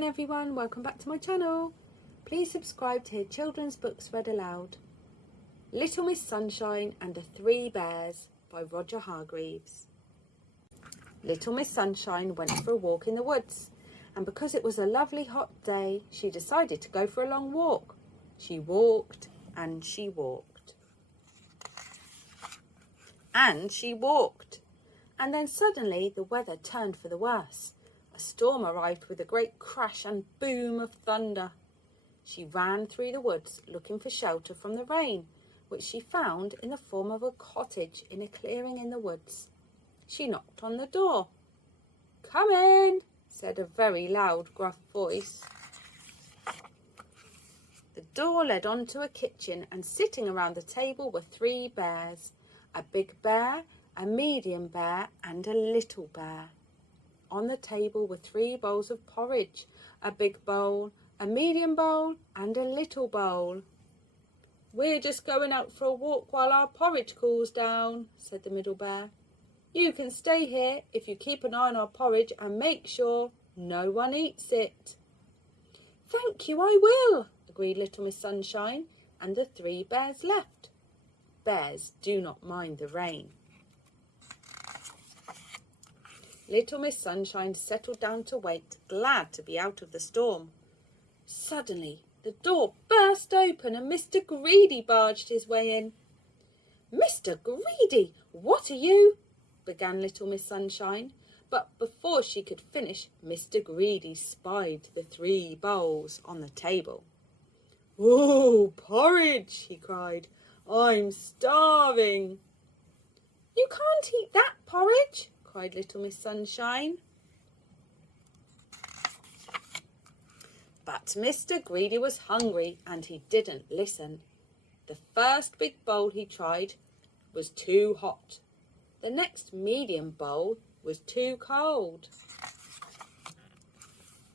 again everyone, welcome back to my channel. Please subscribe to hear children's books read aloud. Little Miss Sunshine and the Three Bears by Roger Hargreaves. Little Miss Sunshine went for a walk in the woods, and because it was a lovely hot day, she decided to go for a long walk. She walked and she walked. And she walked. And then suddenly the weather turned for the worse. A storm arrived with a great crash and boom of thunder. She ran through the woods looking for shelter from the rain, which she found in the form of a cottage in a clearing in the woods. She knocked on the door. "Come in," said a very loud, gruff voice. The door led on to a kitchen, and sitting around the table were three bears, a big bear, a medium bear, and a little bear. On the table were three bowls of porridge, a big bowl, a medium bowl, and a little bowl. "We're just going out for a walk while our porridge cools down," said the middle bear. "You can stay here if you keep an eye on our porridge and make sure no one eats it." "Thank you, I will," agreed Little Miss Sunshine, and the three bears left. Bears do not mind the rain. Little Miss Sunshine settled down to wait, glad to be out of the storm. Suddenly, the door burst open and Mr. Greedy barged his way in. "Mr. Greedy, what are you?" began Little Miss Sunshine, but before she could finish, Mr. Greedy spied the three bowls on the table. "Oh, porridge!" he cried. "I'm starving." "You can't eat that porridge!" cried Little Miss Sunshine. But Mr. Greedy was hungry and he didn't listen. The first big bowl he tried was too hot. The next medium bowl was too cold.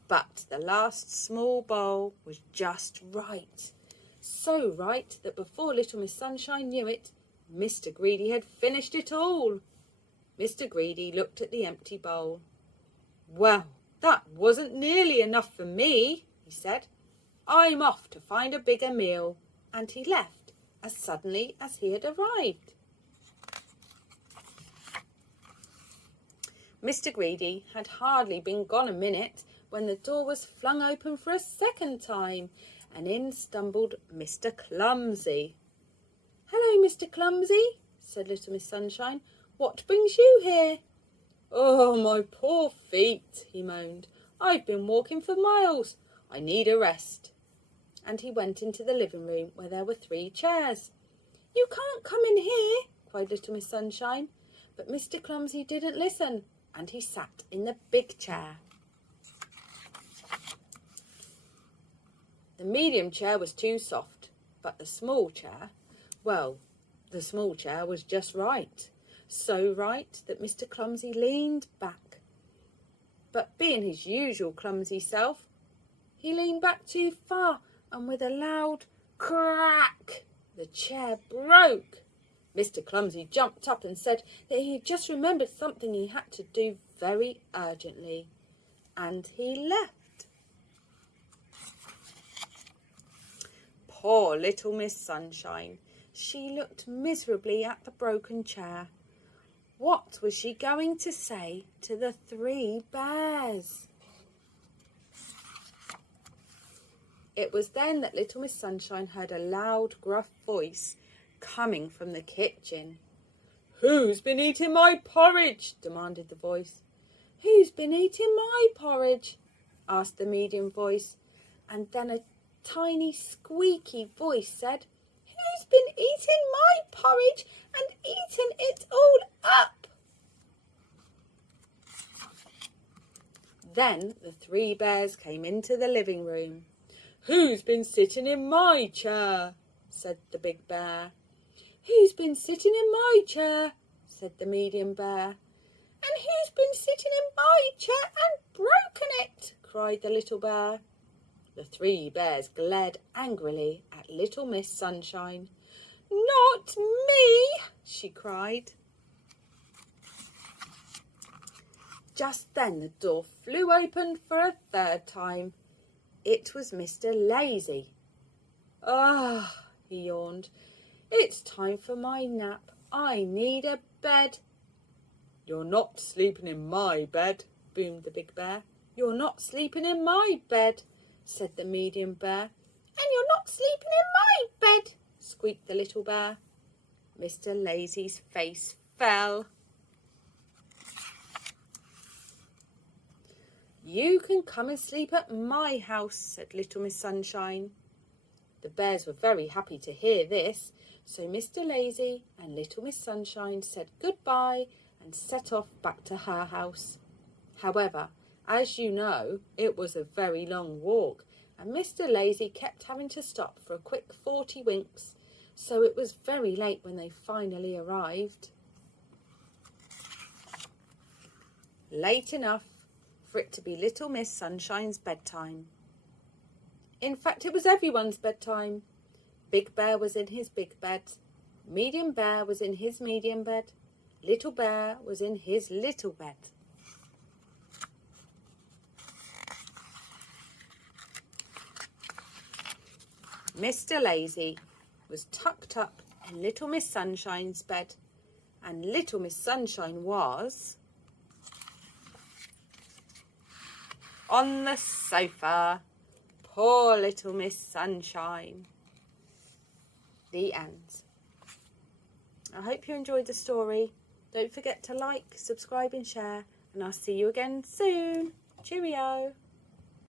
But the last small bowl was just right. So right that before Little Miss Sunshine knew it, Mr. Greedy had finished it all. Mr. Greedy looked at the empty bowl. "Well, that wasn't nearly enough for me," he said. "I'm off to find a bigger meal." And he left as suddenly as he had arrived. Mr. Greedy had hardly been gone a minute when the door was flung open for a second time, and in stumbled Mr. Clumsy. "Hello, Mr. Clumsy," said Little Miss Sunshine. "What brings you here?" "Oh, my poor feet," he moaned. "I've been walking for miles. I need a rest." And he went into the living room where there were three chairs. "You can't come in here," cried Little Miss Sunshine. But Mr. Clumsy didn't listen, and he sat in the big chair. The medium chair was too soft, but the small chair, well, the small chair was just right. So right that Mr. Clumsy leaned back. But being his usual clumsy self, he leaned back too far, and with a loud crack, the chair broke. Mr. Clumsy jumped up and said that he had just remembered something he had to do very urgently, and he left. Poor Little Miss Sunshine. She looked miserably at the broken chair. What was she going to say to the three bears? It was then that Little Miss Sunshine heard a loud, gruff voice coming from the kitchen. "Who's been eating my porridge?" demanded the voice. "Who's been eating my porridge?" asked the medium voice. And then a tiny, squeaky voice said, "Who's been eating my porridge and eaten it all up?" Then the three bears came into the living room. "Who's been sitting in my chair?" said the big bear. "Who's been sitting in my chair?" said the medium bear. "And who's been sitting in my chair and broken it?" cried the little bear. The three bears glared angrily at Little Miss Sunshine. "Not me!" she cried. Just then the door flew open for a third time. It was Mr. Lazy. "Ah," he yawned, "it's time for my nap. I need a bed." "You're not sleeping in my bed," boomed the big bear. "You're not sleeping in my bed," said the medium bear. "And you're not sleeping in my bed," squeaked the little bear. Mr. Lazy's face fell. "You can come and sleep at my house," said Little Miss Sunshine. The bears were very happy to hear this, so Mr. Lazy and Little Miss Sunshine said goodbye and set off back to her house. However, as you know, it was a very long walk, and Mr. Lazy kept having to stop for a quick 40 winks, so it was very late when they finally arrived. Late enough for it to be Little Miss Sunshine's bedtime. In fact, it was everyone's bedtime. Big Bear was in his big bed. Medium Bear was in his medium bed. Little Bear was in his little bed. Mr. Lazy was tucked up in Little Miss Sunshine's bed, and Little Miss Sunshine was on the sofa. Poor Little Miss Sunshine. The end. I hope you enjoyed the story. Don't forget to like, subscribe and share, and I'll see you again soon. Cheerio.